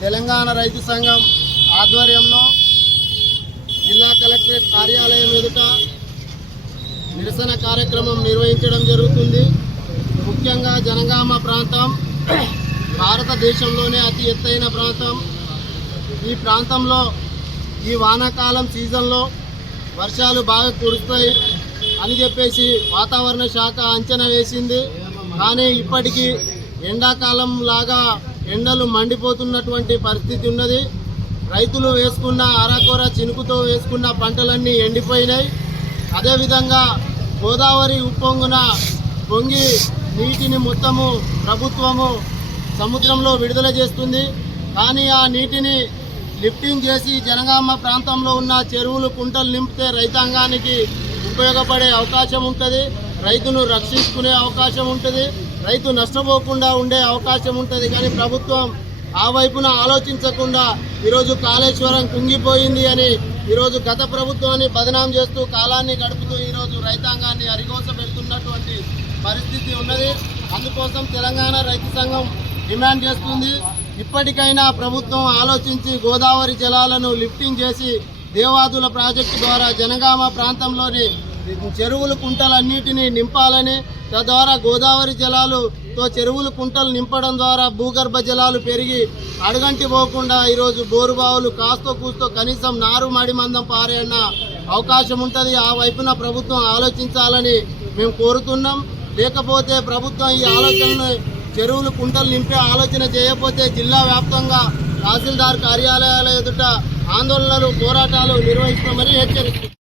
తెలంగాణ రైతు సంఘం ఆధ్వర్యంలో జిల్లా కలెక్టరేట్ కార్యాలయం ఎదుట నిరసన కార్యక్రమం నిర్వహించడం జరుగుతుంది. ముఖ్యంగా జనగామ ప్రాంతం భారతదేశంలోనే అతి ఎత్తైన ప్రాంతం. ఈ ప్రాంతంలో ఈ వానాకాలం సీజన్లో వర్షాలు బాగా కురుస్తాయి అని చెప్పేసి వాతావరణ శాఖ అంచనా వేసింది. కానీ ఇప్పటికీ ఎండాకాలం లాగా ఎండలు మండిపోతున్నటువంటి పరిస్థితి ఉన్నది. రైతులు వేసుకున్న అరకొర చినుకుతో వేసుకున్న పంటలన్నీ ఎండిపోయినాయి. అదేవిధంగా గోదావరి ఉప్పొంగున పొంగి నీటిని మొత్తము ప్రభుత్వము సముద్రంలో విడుదల చేస్తుంది. కానీ ఆ నీటిని లిఫ్టింగ్ చేసి జనగామ ప్రాంతంలో ఉన్న చెరువులు కుంటలు నింపితే రైతాంగానికి ఉపయోగపడే అవకాశం ఉంటుంది. రైతును రక్షించుకునే అవకాశం ఉంటుంది. రైతు నష్టపోకుండా ఉండే అవకాశం ఉంటుంది. కానీ ప్రభుత్వం ఆ వైపున ఆలోచించకుండా ఈరోజు కాళేశ్వరం కుంగిపోయింది అని ఈరోజు గత ప్రభుత్వాన్ని బదనాం చేస్తూ కాలాన్ని గడుపుతూ ఈరోజు రైతాంగాన్ని అరిగోస పెడుతున్నటువంటి పరిస్థితి ఉన్నది. అందుకోసం తెలంగాణ రైతు సంఘం డిమాండ్ చేస్తుంది. ఇప్పటికైనా ప్రభుత్వం ఆలోచించి గోదావరి జలాలను లిఫ్టింగ్ చేసి దేవాదుల ప్రాజెక్టు ద్వారా జనగామ ప్రాంతంలోని చెరువులు కుంటలన్నిటినీ నింపాలని తద్వారా గోదావరి జలాలు తో చెరువులు కుంటలు నింపడం ద్వారా భూగర్భ జలాలు పెరిగి అడుగంటి పోకుండా ఈరోజు బోరుబావులు కాస్తో కూస్తో కనీసం నారు మడి మందం పారేన్న అవకాశం ఉంటుంది. ఆ వైపున ప్రభుత్వం ఆలోచించాలని మేము కోరుతున్నాం. లేకపోతే ప్రభుత్వం ఈ ఆలోచనను చెరువులు కుంటలు నింపే ఆలోచన చేయకపోతే జిల్లా వ్యాప్తంగా తహసీల్దార్ కార్యాలయాల ఎదుట ఆందోళనలు పోరాటాలు నిర్వహిస్తామని హెచ్చరిస్తుంది